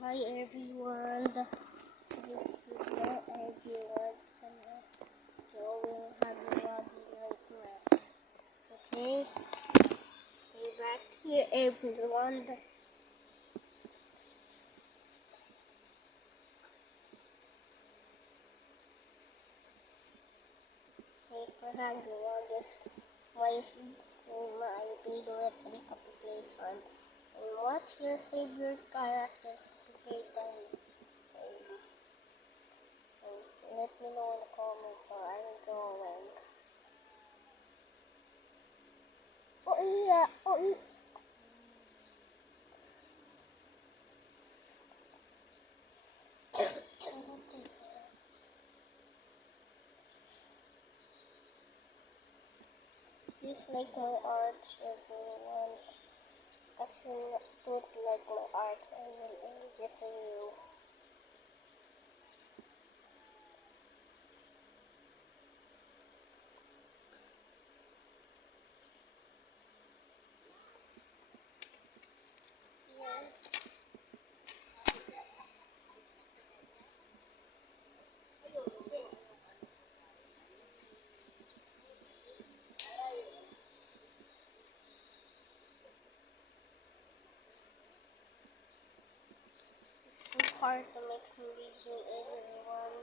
Hi everyone. This video everyone drawing Huggy Wuggy nightmares. Okay, we're back here everyone. For Huggy Wuggy is my favorite interpretation. And what's your favorite character to play time? Let me know in the comments or I'm drawing. Oh yeah, oh yeah. Please like my art, everyone. As you don't like my art, I will get to you. It's so hard to make some video, everyone.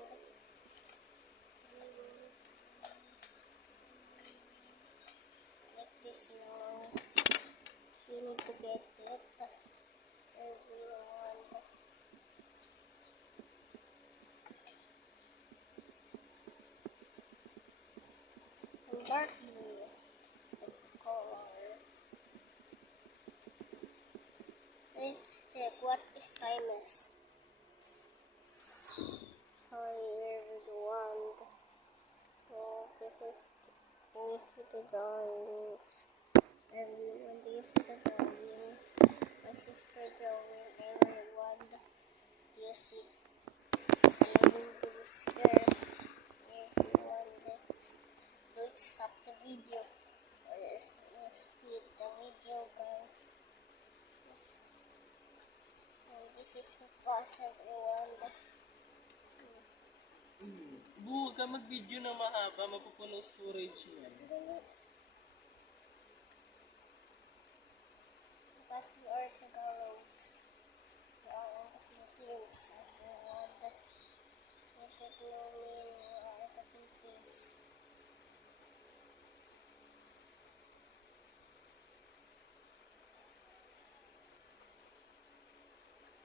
Like this now. You need to get it, everyone. And dark blue color. Let's check what this time is. Hi everyone. This is the drawings. Everyone, this is the drawing. My sister drawing. Everyone, do you see? Scared. Everyone, don't stop the video. Or let's speed the video, guys. And this is the fast, everyone. Huwag ka mag-video na mahaba, mapupuno storage niya.